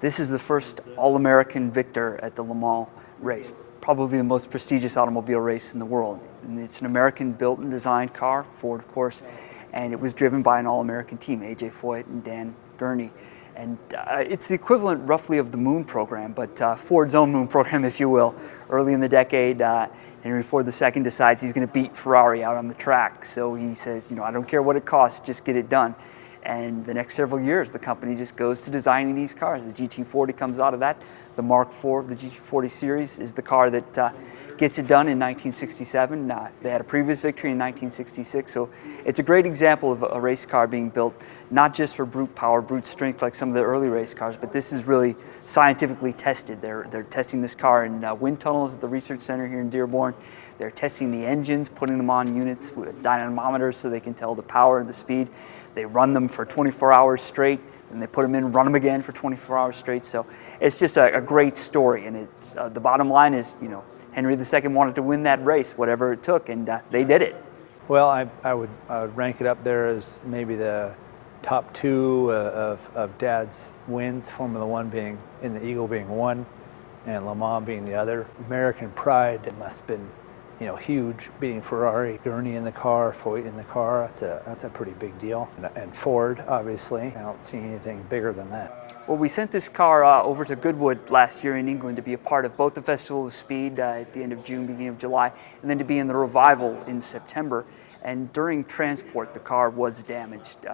This is the first All-American victor at the Le Mans race, probably the most prestigious automobile race in the world. And it's an American-built and designed car, Ford of course, and it was driven by an All-American team, A.J. Foyt and Dan Gurney. And it's the equivalent roughly of the Moon program, but Ford's own Moon program, if you will. Early in the decade, Henry Ford II decides he's going to beat Ferrari out on the track. So he says, I don't care what it costs, just get it done. And the next several years, the company just goes to designing these cars. The GT40 comes out of that. The Mark IV of the GT40 series is the car that gets it done in 1967. They had a previous victory in 1966. So it's a great example of a race car being built, not just for brute power, brute strength like some of the early race cars, but this is really scientifically tested. They're testing this car in wind tunnels at the research center here in Dearborn. They're testing the engines, putting them on units with dynamometers so they can tell the power and the speed. They run them for 24 hours straight, and they put them in, run them again for 24 hours straight. So it's just a great story, and it's the bottom line is, Henry II wanted to win that race, whatever it took, and they did it. Well, I would rank it up there as maybe the top two of Dad's wins, Formula One being, in the Eagle being one, and Le Mans being the other. American pride, it must have been, huge, beating Ferrari, Gurney in the car, Foyt in the car. That's a pretty big deal. And Ford, obviously. I don't see anything bigger than that. Well, we sent this car over to Goodwood last year in England to be a part of both the Festival of Speed at the end of June, beginning of July, and then to be in the Revival in September. And during transport, the car was damaged.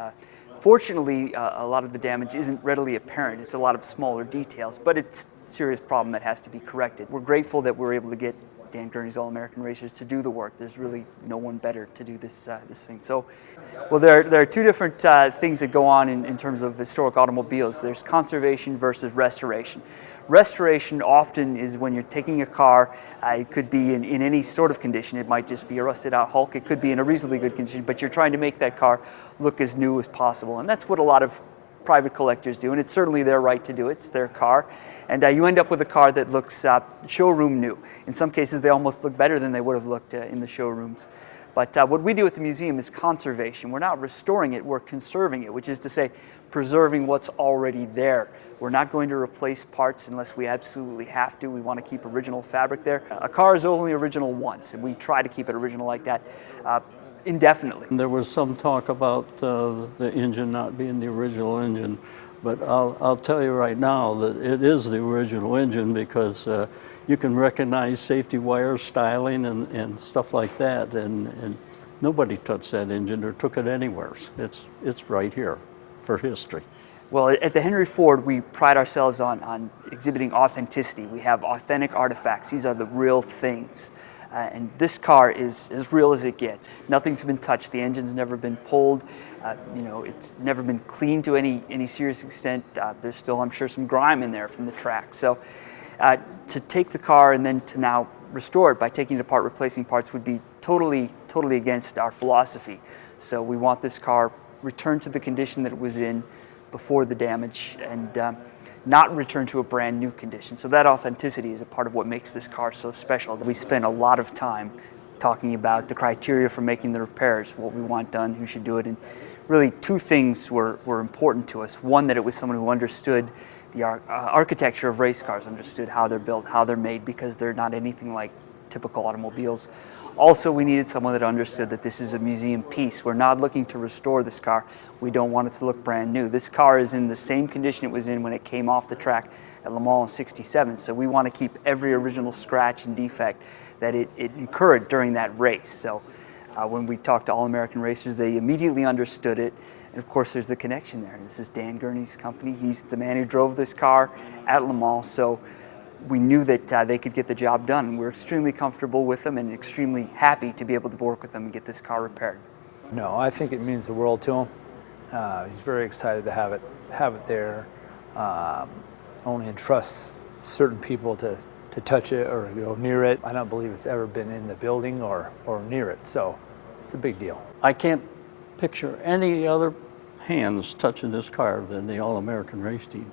Fortunately, a lot of the damage isn't readily apparent. It's a lot of smaller details, but it's a serious problem that has to be corrected. We're grateful that we're able to get Dan Gurney's All-American Racers to do the work. There's really no one better to do this thing. So, well, there are two different things that go on in terms of historic automobiles. There's conservation versus restoration. Restoration often is when you're taking a car, it could be in any sort of condition. It might just be a rusted out hulk. It could be in a reasonably good condition, but you're trying to make that car look as new as possible. And that's what a lot of private collectors do, and it's certainly their right to do it. It's their car. And you end up with a car that looks showroom new. In some cases, they almost look better than they would have looked in the showrooms. But what we do at the museum is conservation. We're not restoring it, we're conserving it, which is to say, preserving what's already there. We're not going to replace parts unless we absolutely have to. We want to keep original fabric there. A car is only original once, and we try to keep it original like that indefinitely. There was some talk about the engine not being the original engine, but I'll tell you right now that it is the original engine because you can recognize safety wire styling and stuff like that, and nobody touched that engine or took it anywhere. It's right here for history. Well, at the Henry Ford, we pride ourselves on exhibiting authenticity. We have authentic artifacts. These are the real things. And this car is as real as it gets. Nothing's been touched. The engine's never been pulled. It's never been cleaned to any serious extent. There's still, I'm sure, some grime in there from the track. So to take the car and then to now restore it by taking it apart, replacing parts would be totally against our philosophy. So we want this car returned to the condition that it was in before the damage, and not return to a brand new condition. So that authenticity is a part of what makes this car so special. We spent a lot of time talking about the criteria for making the repairs, what we want done, who should do it, and really two things were important to us. One, that it was someone who understood the architecture of race cars, understood how they're built, how they're made, because they're not anything like typical automobiles. Also, we needed someone that understood that this is a museum piece. We're not looking to restore this car. We don't want it to look brand new. This car is in the same condition it was in when it came off the track at Le Mans in '67. So we want to keep every original scratch and defect that it incurred during that race. So when we talked to All-American Racers, they immediately understood it. And of course, there's the connection there. This is Dan Gurney's company. He's the man who drove this car at Le Mans. So we knew that they could get the job done. We're extremely comfortable with them and extremely happy to be able to work with them and get this car repaired. No, I think it means the world to him. He's very excited to have it there. Only entrusts certain people to touch it or go near it. I don't believe it's ever been in the building or near it, so it's a big deal. I can't picture any other hands touching this car than the All-American race team.